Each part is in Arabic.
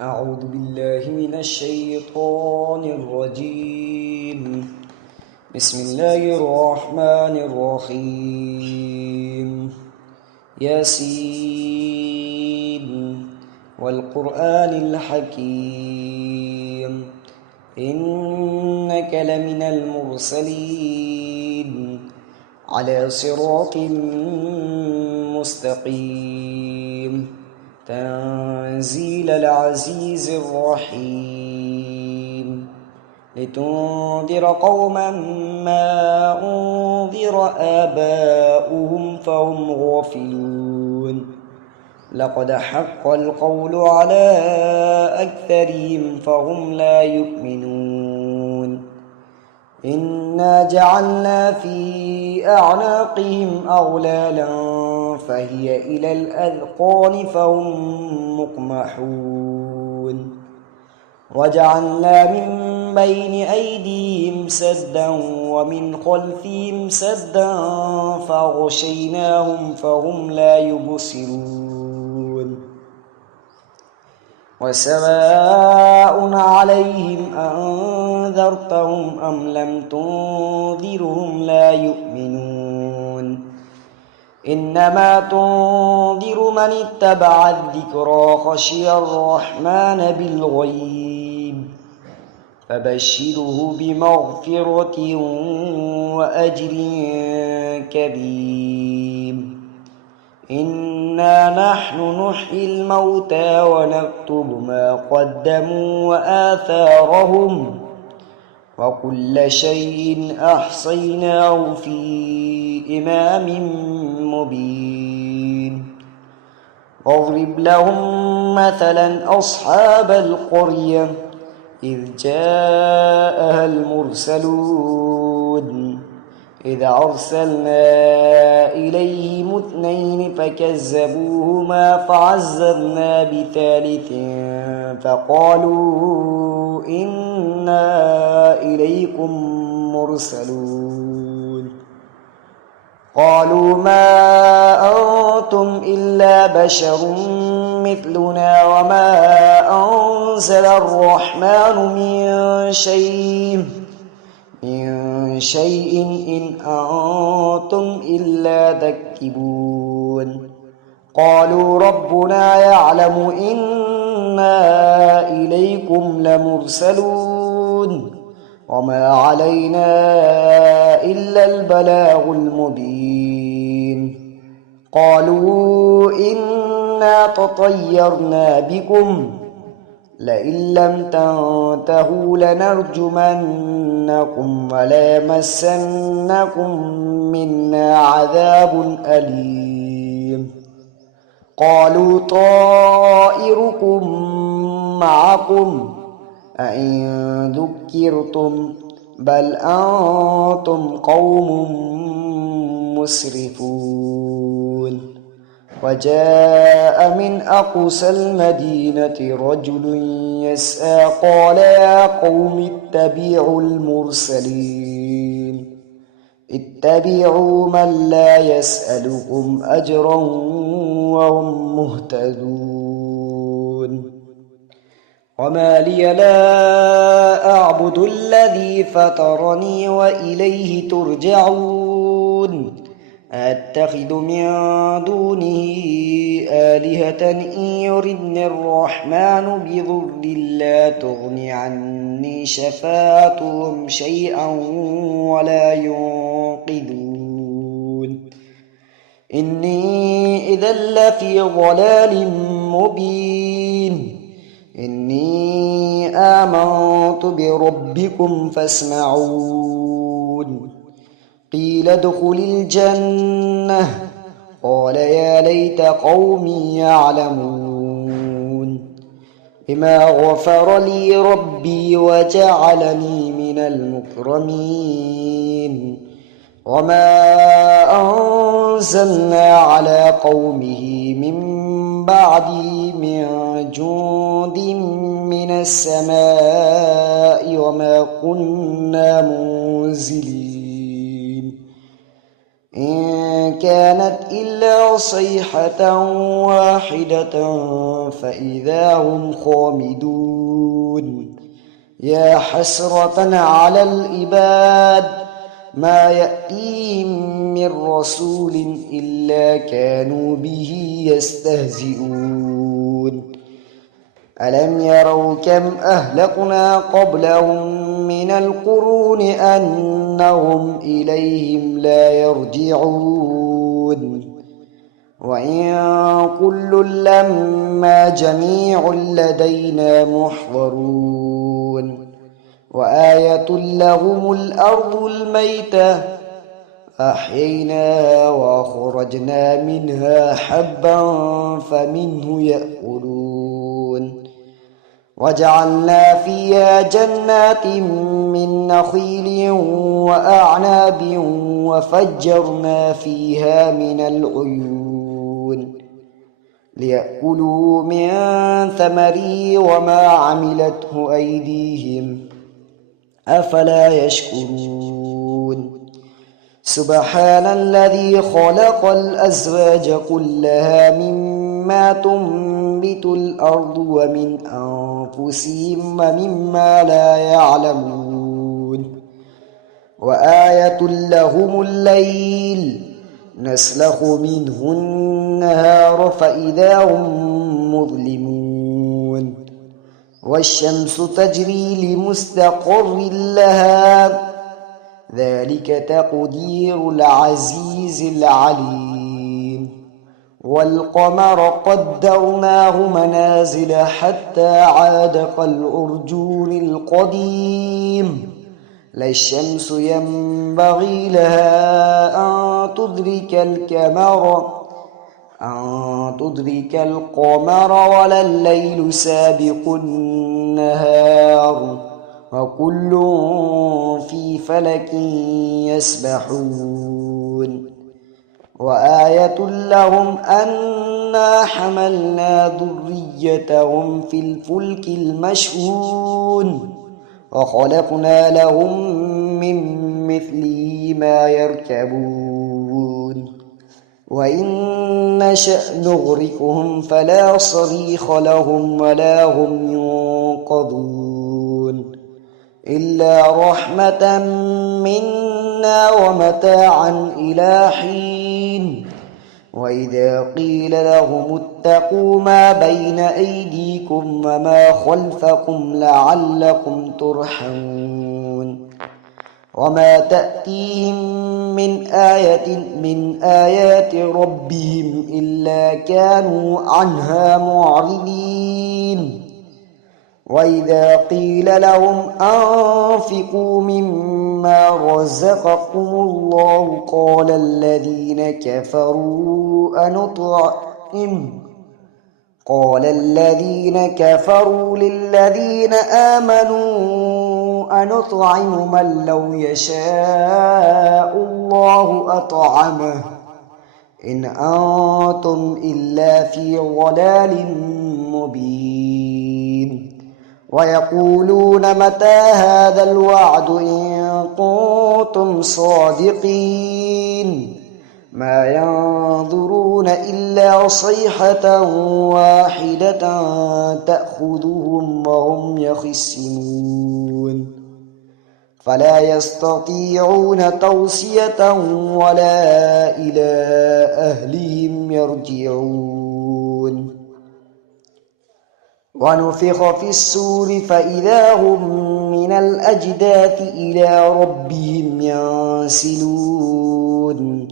أعوذ بالله من الشيطان الرجيم. بسم الله الرحمن الرحيم. ياسين والقرآن الحكيم إنك لمن المرسلين على صراط مستقيم تنزيل العزيز الرحيم لتنذر قوما ما أنذر آباؤهم فهم غافلون لقد حق القول على أكثرهم فهم لا يؤمنون إنا جعلنا في أعناقهم أغلالا فهي إلى الأذقان فهم مقمحون وجعلنا من بين أيديهم سدا ومن خلفهم سدا فغشيناهم فهم لا يبصرون وسواء عليهم أنذرتهم أم لم تنذرهم لا يؤمنون إنما تنذر من اتبع الذكرى خشي الرحمن بالغيب فبشره بمغفرة وأجر كريم إنا نحن نحيي الموتى ونكتب ما قدموا وآثارهم وكل شيء أحصيناه في إمام مبين واضرب لهم مثلا أصحاب القرية إذ جاءها المرسلون إذ أرسلنا إليهم 2 فكذبوهما فعززنا بثالث فقالوا إنا إليكم مرسلون قالوا ما أنتم إلا بشر مثلنا وما أنزل الرحمن من شيء إن أنتم إلا تكذبون قالوا ربنا يعلم إنا إليكم لمرسلون وما علينا إلا البلاغ المبين قالوا إنا تطيرنا بكم لئن لم تنتهوا لنرجمنكم وليمسنكم منا عذاب أليم قالوا طائركم معكم أئن ذكرتم بل أنتم قوم مسرفون وجاء من أقصى المدينة رجل يسعى قال يا قوم اتبعوا المرسلين اتبعوا من لا يسألكم أجرا وهم مهتدون وما لي لا أعبد الذي فطرني وإليه ترجعون أتخذ من دونه آلهة إن يردني الرحمن بضر لا تغن عني شفاعتهم شيئا ولا ينقذون إني إذا لفي ضلال مبين إني آمنت بربكم فاسمعون قيل ادخل الجنة قال يا ليت قومي يعلمون بما غفر لي ربي وجعلني من المكرمين وما أنزلنا على قومه من بعده من جند من السماء وما كنا منزلين إن كانت إلا صيحة واحدة فإذا هم خامدون يا حسرة على العباد ما يأتيهم من رسول إلا كانوا به يستهزئون ألم يروا كم أهلكنا قبلهم من القرون أنهم إليهم لا يرجعون وإن كل لما جميع لدينا محضرون وآية لهم الأرض الميتة أحييناها وأخرجنا منها حبا فمنه يأكلون وجعلنا فيها جنات من نخيل وأعناب وفجرنا فيها من العيون ليأكلوا من ثمره وما عملته أيديهم أفلا يشكرون سبحان الذي خلق الأزواج كلها مما تنبت الأرض ومن أنفسهم ومما لا يعلمون وآية لهم الليل نسلخ منه النهار فإذا هم مظلمون والشمس تجري لمستقر لها ذلك تقدير العزيز العليم والقمر قدرناه منازل حتى عاد كالعرجون القديم لا الشمس ينبغي لها أن تدرك القمر ولا الليل سابق النهار وكل في فلك يسبحون وآية لهم أنا حملنا ذريتهم في الفلك المشحون وخلقنا لهم من مثله ما يركبون وإن نشأ نغرقهم فلا صريخ لهم ولا هم ينقذون إلا رحمة منا ومتاعا إلى حين وإذا قيل لهم اتقوا ما بين أيديكم وما خلفكم لعلكم ترحمون وما تأتيهم من آية من آيات ربهم إلا كانوا عنها معرضين وإذا قيل لهم أنفقوا مما رزقكم الله قال الذين كفروا للذين آمنوا أنطعم من لو يشاء الله أطعمه إن أنتم إلا في ضلال مبين ويقولون متى هذا الوعد إن كنتم صادقين ما ينظرون إلا صيحة واحدة تأخذهم وهم يخصمون فلا يستطيعون توصية ولا إلى أهلهم يرجعون ونفخ في السور فإذا هم من الأجداث إلى ربهم ينسلون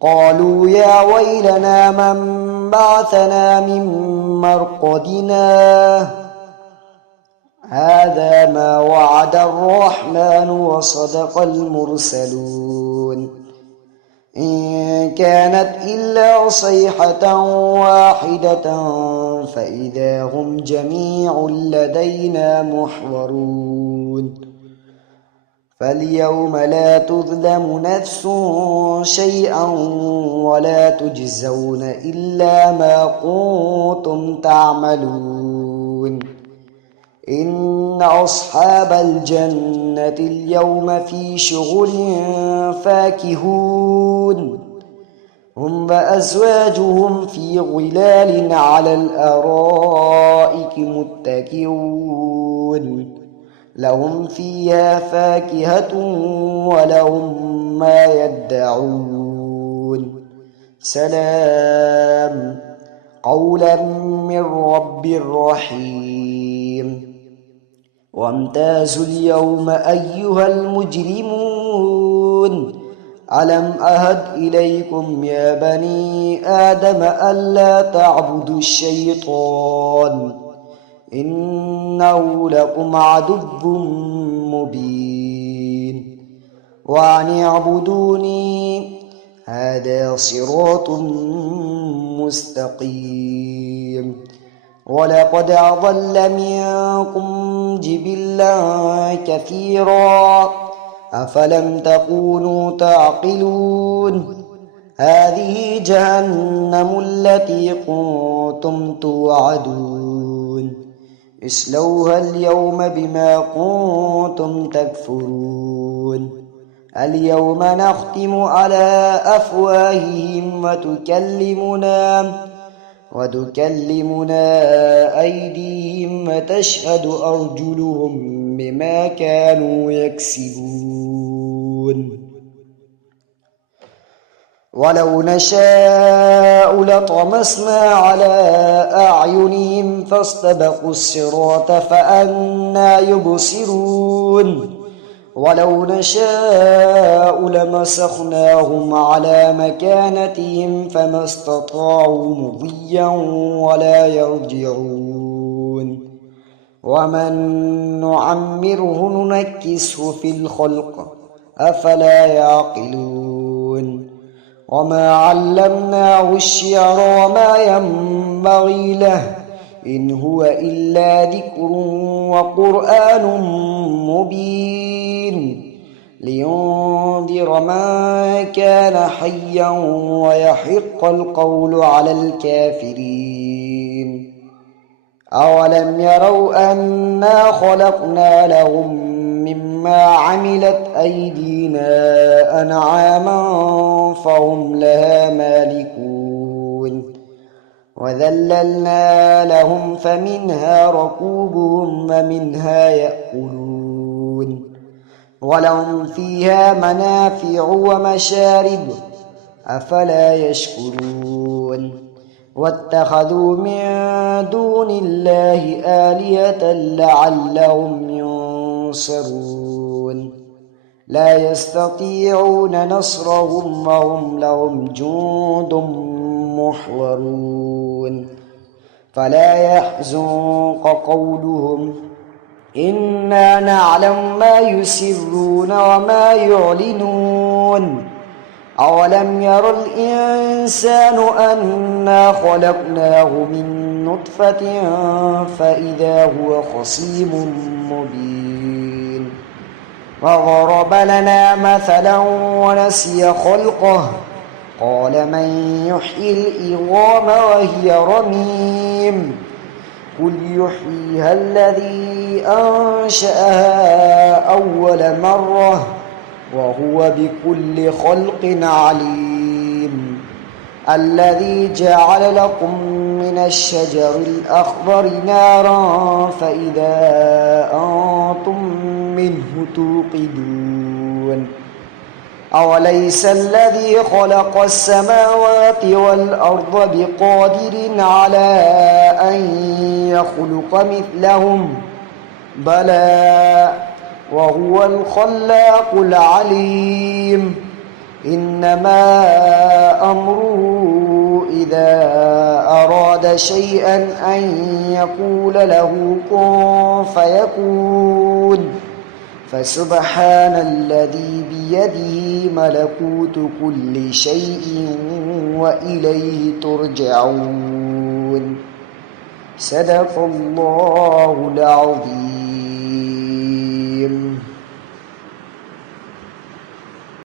قالوا يا ويلنا من بعثنا من مرقدنا هذا ما وعد الرحمن وصدق المرسلون إن كانت إلا صيحة واحدة فإذا هم جميع لدينا محضرون فاليوم لا تظلم نفس شيئا ولا تجزون إلا ما كنتم تعملون إن أصحاب الجنة اليوم في شغل فاكهون هم وأزواجهم في ظلال على الأرائك متكئون لهم فيها فاكهة ولهم ما يدعون سلام قولا من رب رحيم وامتازوا اليوم أيها المجرمون ألم أهد إليكم يا بني آدم ألا تعبدوا الشيطان إنه لكم عدو مبين وأن اعبدوني هذا صراط مستقيم ولقد أضل منكم جبلا كثيرا أفلم تكونوا تعقلون هذه جهنم التي كنتم توعدون اصلوها اليوم بما كنتم تكفرون اليوم نختم على أفواههم وتكلمنا أيديهم وتشهد أرجلهم بما كانوا يكسبون ولو نشاء لطمسنا على أعينهم فاستبقوا الصراط فأنى يبصرون ولو نشاء لمسخناهم على مكانتهم فما استطاعوا مضيا ولا يرجعون ومن نعمره ننكسه في الخلق أفلا يعقلون وما علمناه الشعر وما ينبغي له إن هو إلا ذكر وقرآن مبين لينذر من كان حيا ويحق القول على الكافرين أولم يروا أنا خلقنا لهم مما عملت أيدينا أنعاما فهم لها مالكون وذللنا لهم فمنها ركوبهم ومنها يأكلون ولهم فيها منافع ومشارب أفلا يشكرون واتخذوا من دون الله آلهة لعلهم ينصرون لا يستطيعون نصرهم وهم لهم جند محضرون فلا يحزنك قولهم إنا نعلم ما يسرون وما يعلنون أولم ير الإنسان أنا خلقناه من نطفة فإذا هو خصيم مبين وضرب لنا مثلا ونسي خلقه قال من يحيي العظام وهي رميم قل يحييها الذي أنشأها أول مرة وهو بكل خلق عليم الذي جعل لكم من الشجر الأخضر نارا فإذا أنتم منه توقدون أوليس الذي خلق السماوات والأرض بقادر على أن يخلق مثلهم بلى وهو الخلاق العليم إنما أمره إذا أراد شيئا أن يقول له كن فيكون فسبحان الذي بيده ملكوت كل شيء وإليه ترجعون صدق الله العظيم.